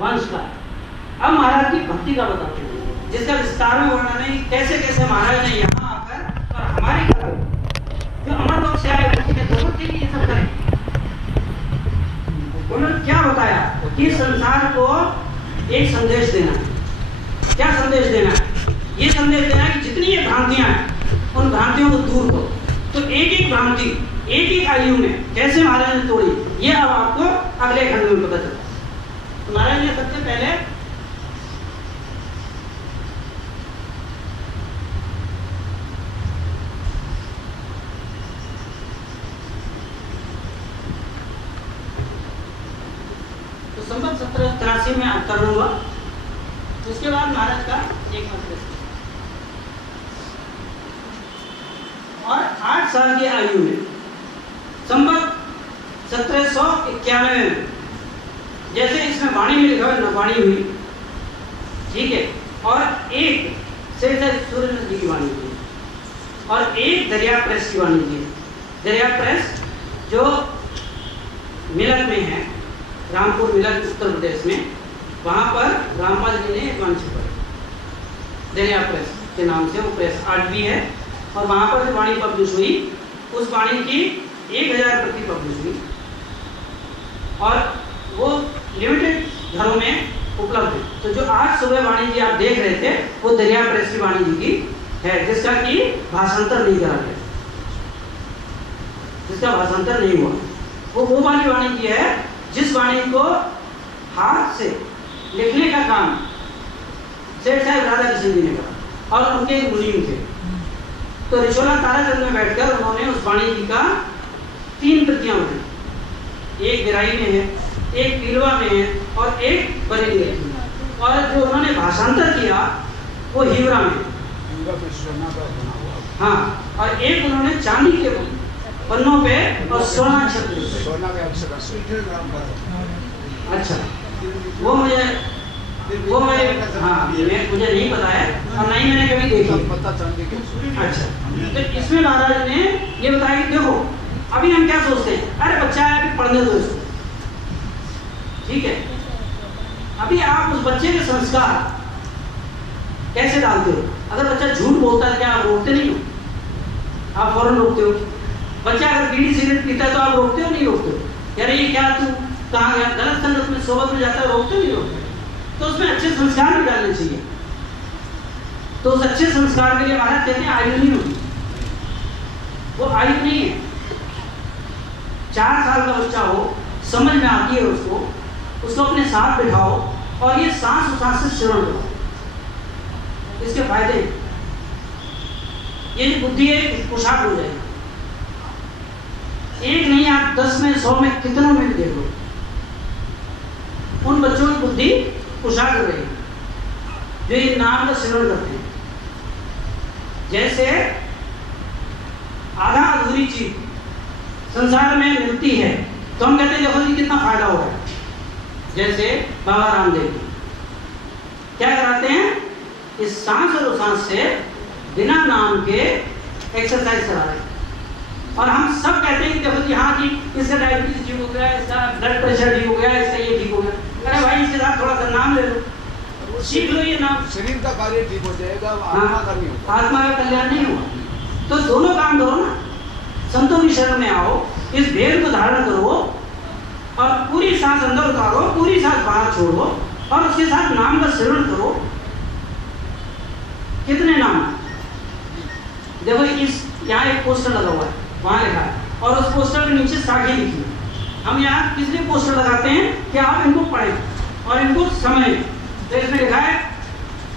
वंश का। अब महाराज की भक्ति का बताते हैं, जिसका विस्तार में वर्णन है कैसे कैसे महाराज ने यहाँ आकर और हमारे घर जो अमर लोक से आए उनकी जरूरत थी कि ये सब करें। उन्होंने क्या बताया कि संसार को एक संदेश देना है। क्या संदेश देना है? ये संदेश देना है कि जितनी ये भ्रांतियां हैं उन भ्रांतियों को दूर करो। तो एक एक भ्रांति एक एक आयु में कैसे महाराज ने तोड़ी, ये अब आपको अगले खंड में पता चला। तो महाराज ने सबसे पहले तो संवत 1783 में अवतरण हुआ। उसके बाद महाराज का एक मंत्र और 8 साल की आयु में संवत 1791 में, जैसे इसमें वाणी में लिखा है वाणी हुई, ठीक है, और एक से सूर्य नदी की वाणी हुई और एक दरिया प्रेस की वाणी हुई। दरिया प्रेस जो मिलक में है, रामपुर मिलक उत्तर प्रदेश में, वहाँ पर रामपाल जी ने एक वाणी छपाई दरिया प्रेस के नाम से। वो प्रेस आज भी है और वहाँ पर जो वाणी पब्लिश हुई उस वाणी की 1000 प्रति पब्लिश हुई और वो लिमिटेड घरों में उपलब्ध है। तो जो आज सुबह वाणी जी आप देख रहे थे वो दरिया प्रेस की वाणी जी की है, जिसका कि भाषांतर नहीं करा गया, जिसका भाषांतर नहीं हुआ। वो वाली वाणी की है जिस वाणी को हाथ से लिखने का काम सेठ साहब राधा किशन जी ने करा और उनके एक मुनीम थे। तो रिशोला ताराचंद में बैठकर उन्होंने उस वाणी जी का 3 प्रतियां बनाई, एक गिराई में है, एक पीलवा में है और एक बरेली में। और जो उन्होंने भाषांतर किया वो हिवरा में, हाँ, और एक उन्होंने चांदी के पन्नों पे और सोना अक्षर। अच्छा, वो मुझे हाँ मुझे नहीं पता है और नहीं मैंने कभी देखी। अच्छा, तो इसमें महाराज ने ये बताया कि देखो अभी हम क्या सोचते हैं, अरे बच्चा है अभी पढ़ने दो इसको, ठीक है। अभी आप उस बच्चे के संस्कार कैसे डालते हो? अगर बच्चा झूठ बोलता है क्या आप रोकते नहीं हो? आप फौरन रोकते हो। बच्चा अगर बीड़ी सिगरेट पीता है तो आप रोकते हो नहीं रोकते हो? यार ये क्या तू कहाँ गया, गलत संगत में सोबत में जाता है, रोकते हो नहीं रोकते? तो उसमें अच्छे संस्कार भी डालने चाहिए। तो उस अच्छे संस्कार के लिए महाराज कहते हैं आयु नहीं होगी, वो आयु नहीं है। 4 साल का बच्चा हो, समझ में आती है उसको अपने साथ बिठाओ और ये सांस से श्रवण करो, इसके फायदे। ये बुद्धि है पोशाक हो जाएगी। एक नहीं आप 10 में 100 में कितनों में देख लो, उन बच्चों की बुद्धि पोशाक हो रही जो ये नाम का श्रवण करते हैं। जैसे आधा अधूरी चीज संसार में मिलती है तो हम कहते हैं देखो जी कितना फायदा हो रहा है। जैसे बाबा रामदेव क्या कराते हैं, इस सांस और सांस से बिना नाम के एक्सरसाइज करा रहे हैं। और हम सब कहते हैं कि देखो जी हाँ जी इसका डायबिटीज ठीक हो गया, इसका ब्लड प्रेशर ठीक हो गया, इसका ये ठीक हो गया। अरे भाई इसके साथ थोड़ा सा नाम ले लो, सीख लो ये नाम, शरीर का कार्य ठीक हो जाएगा, आत्मा का नहीं होगा, आत्मा का कल्याण नहीं हुआ। तो दोनों काम करो ना, संतों की शरण में आओ, इस भेद को धारण करो और पूरी सांस अंदर उतारो, पूरी सांस बाहर छोड़ो और उसके साथ नाम का श्रवण करो। कितने नाम देखो, इस यहाँ एक पोस्टर लगा हुआ है, वहाँ लिखा है और उस पोस्टर के नीचे साखी लिखी है। हम यहाँ किसलिए पोस्टर लगाते हैं कि आप इनको पढ़ें और इनको समझें। तो इसमें लिखा है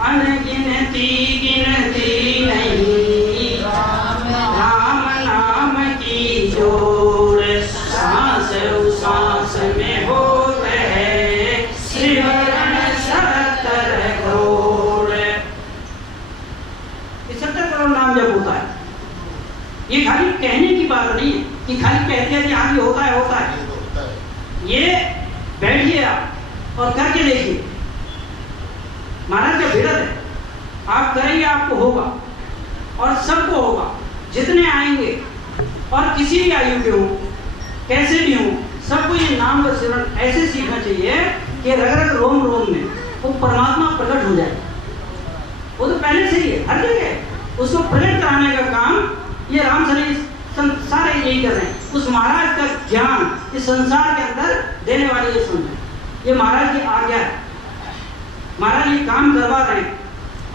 अनगिनती गिनती नहीं राम नाम की जोड़, सांस सांस में होते है सिमरन 70 करोड़। 70 करोड़ नाम जब होता है, ये खाली कहने की बात नहीं है कि खाली कहते हैं कि हाँ ये होता है, होता है। ये बैठिए आप और करके देखिए। महाराज का भिड़त है, आप करेंगे आपको होगा और सबको होगा, जितने आएंगे और किसी भी आयु के हो, कैसे भी हो, सबको ये नाम का सेवन ऐसे सीखना चाहिए कि रग रग रोम रोम में वो परमात्मा प्रकट हो जाए। वो तो पहले से ही है, हर जगह उसको प्रकट कराने का काम ये रामसरी सारे यही कर रहे हैं। उस महाराज का ज्ञान इस संसार के अंदर देने वाली ये सुन है, ये महाराज की आज्ञा है, महाराज ये काम करवा रहे हैं।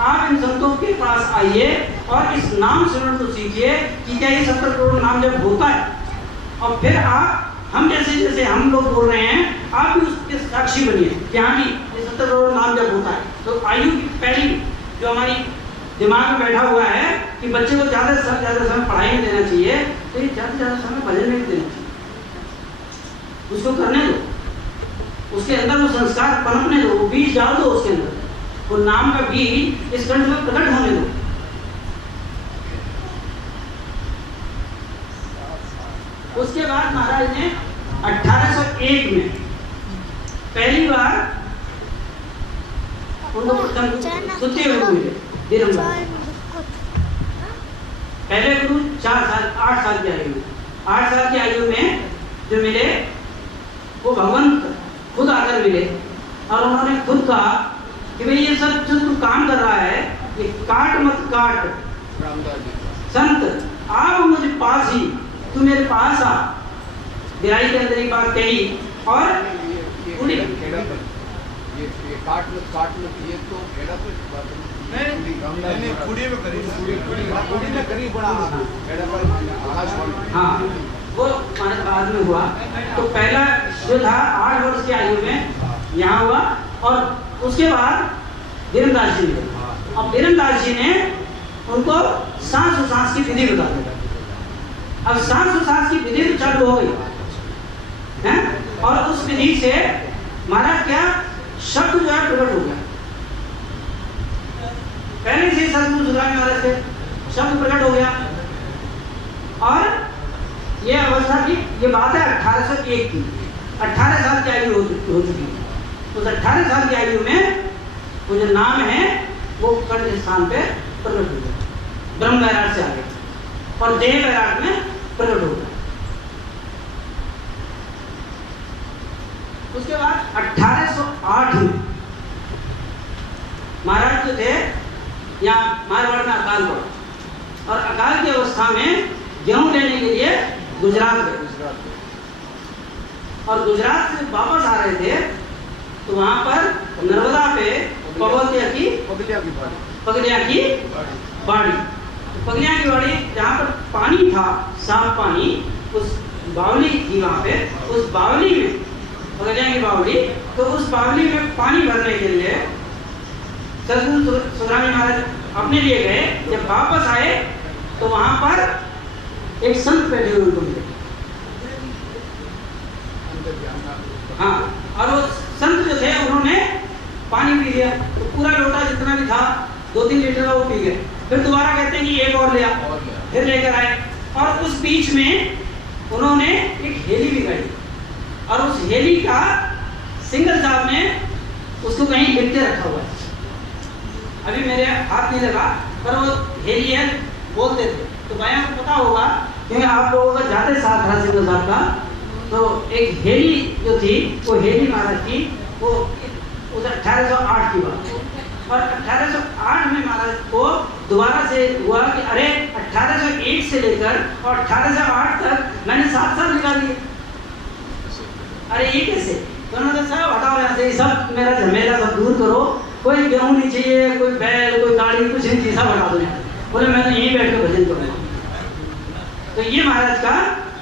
आप इन संतों के पास आइए और इस नाम सुनने को सीखिए कि क्या ये 70 करोड़ नाम जब होता है, और फिर आप हम जैसे हम लोग बोल रहे हैं, आप भी उसके साक्षी बनिए कि हाँ जी ये 70 करोड़ नाम जब होता है। तो आयु की पहली जो हमारी दिमाग में बैठा हुआ है कि बच्चे को ज़्यादा से ज़्यादा समय पढ़ाई में देना चाहिए, तो ये ज़्यादा से ज़्यादा समय भजन में भी देना चाहिए। उसको करने दो, उसके अंदर वो संस्कार पनपने दो, वो बीज डाल दो उसके अंदर, वो नाम का बीज इस कंठ में प्रकट होने दो। उसके बाद महाराज ने 1801 में पहली बार उनको प्रथम द्वितीय गुरु मिले धीरमदास। पहले गुरु 8 साल की आयु में, 8 साल की आयु में जो मिले वो भगवंत खुद आकर मिले और उन्होंने खुद कहा कि भाई ये सब जो तू काम कर रहा है ये काट मत काट, संत आप मुझे पास ही, तू मेरे पास आ। बिराई के अंदर एक बात कही और पूरी ये काट मत ये तो खेड़ा पे नहीं पूरी में करी बड़ा खेड़ा पर आकाशवाणी। हाँ वो हमारे बाद में हुआ। तो पहला जो था 8 वर्ष की आयु में यहाँ हुआ और उसके बाद धीरमदास जी ने, अब धीरमदास जी ने उनको सांस की विधि बता दी। अब सांस की विधि तो चालू हो गई है और उस विधि से महाराज क्या शब्द जो है प्रकट हो गया। पहले से सतगुरु सुखराम महाराज से शब्द प्रकट हो गया और ये अवस्था की ये बात है 1801 की, 18 साल की आयु हो चुकी है। उस 18 साल की आयु में वो जो नाम है वो कंठ स्थान पे प्रकट हो गया, ब्रह्म वैराट से आगे और देह वैराट में प्रकट हो गया। उसके बाद 1808 में महाराज जो थे यहाँ मारवाड़ में अकाल पड़ा और अकाल की अवस्था में गेहूं लेने के लिए गुजरात गए और गुजरात से वापस आ रहे थे तो वहां पर नर्मदा पे पगलिया की बाड़ी, पगलिया की बाड़ी जहाँ पर पानी था साफ पानी, उस बावली थी वहाँ पे, उस बावली में पगलिया की बावली, तो उस बावली में पानी भरने के लिए सतगुरु सुखराम महाराज अपने लिए गए। जब वापस आए तो वहां पर एक संत बैठे हुए उनको मिले। हाँ और वो संत जो थे उन्होंने पानी पी लिया तो पूरा लोटा जितना भी था 2-3 लीटर का वो पी गए। फिर दोबारा कहते हैं कि एक और लिया, फिर लेकर आए और उस बीच में उन्होंने एक हेली भी गाड़ी और उस हेली का सिंगल साहब ने उसको कहीं लिख के रखा हुआ है, अभी मेरे हाथ नहीं लगा पर वो हेली है बोलते थे। तो भाई आपको पता होगा क्योंकि आप लोगों का ज़्यादा साथ रहा सिंगल साहब का, तो एक हेली जो थी वो हेली महाराज की, वो उस 1808 की बात और 1808 में महाराज को दोबारा से हुआ कि अरे 1801 से लेकर और 1808 तक मैंने 7 साल निकाल दिए, अरे ये कैसे? तो उन्होंने साहब हटाओ यहाँ से, सब मेरा झमेला सब दूर करो, कोई गेहूँ नहीं चाहिए, कोई बैल, कोई गाड़ी, कुछ नहीं चाहिए, सब हटा दो यहाँ। बोले मैं तो यहीं बैठ कर भजन करूँगा। तो ये महाराज का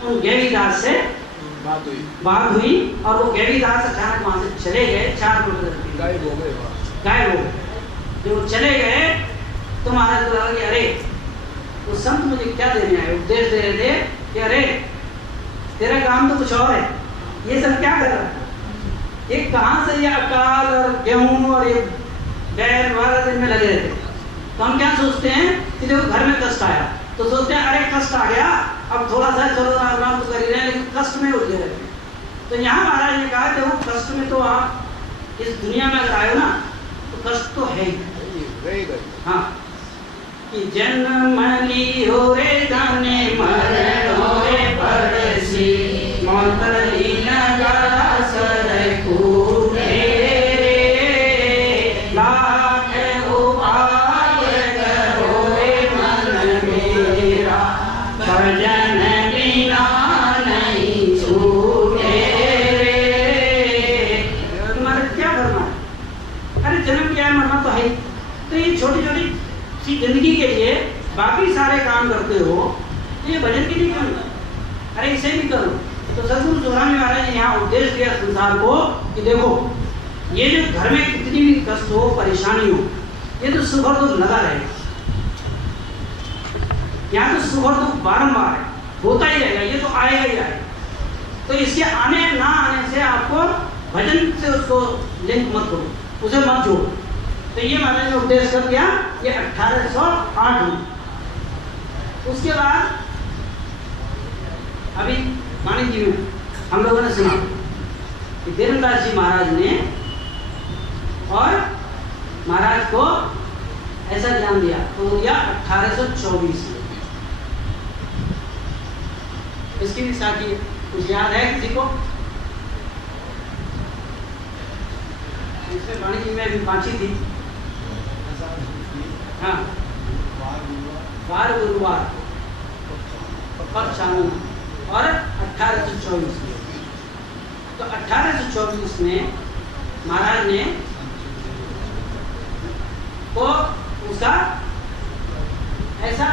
उन गैवीदास से बात हुई और वो गैवीदास अचानक वहाँ से चले गए, 4 किलोमीटर गायब हो गए। जो चले गए तो महाराज को लगा कि अरे वो संत मुझे क्या देने आए, उपदेश दे रहे थे कि अरे तेरा काम तो कुछ और है, ये सब क्या कर रहा है, ये कहाँ से ये अकाल और गेहूँ और ये बैल 12 दिन में लगे रहते। तो हम क्या सोचते हैं कि देखो घर में कष्ट आया तो सोचते हैं अरे कष्ट आ गया अब थोड़ा सा चलो आराम तो कर ही रहे हैं, लेकिन कष्ट में उलझे रहते हैं। तो यहाँ महाराज ने कहा देखो कष्ट में तो आप इस दुनिया में अगर आए हो ना तो कष्ट तो है ही। हाँ कि जन्म ली हो रे जाने मरण हो रे परसी मौत ली न सर कूटे भाई। तो ये छोटी छोटी सी जिंदगी के लिए बाकी सारे काम करते हो, तो ये भजन के लिए क्यों नहीं? अरे इसे भी करो। तो सदगुरु जोरानी महाराज ने यहाँ उद्देश्य दिया संसार को कि देखो ये जो घर में कितनी भी कष्ट हो, परेशानी हो, ये तो सुख और दुख लगा रहेगा। यहाँ तो सुख और दुख बारंबार है, होता ही रहेगा, ये तो आएगा ही आएगा। तो इसके आने ना आने से आपको भजन से उसको लिंक मत करो, उसे मत जोड़ो। तो ये महाराज ने उद्देश्य कर दिया, ये 1808 में। उसके बाद अभी मानिक जी में हम लोगों ने सुना कि धीरनदास जी महाराज ने और महाराज को ऐसा ज्ञान दिया, तो हो गया 1824 में। इसकी भी साथी कुछ याद है किसी को? इसमें वाणी जी में भी पांची थी। हाँ, वार गुरुवार और चांदना और 1824 में। तो 1824 में महाराज ने को उसका ऐसा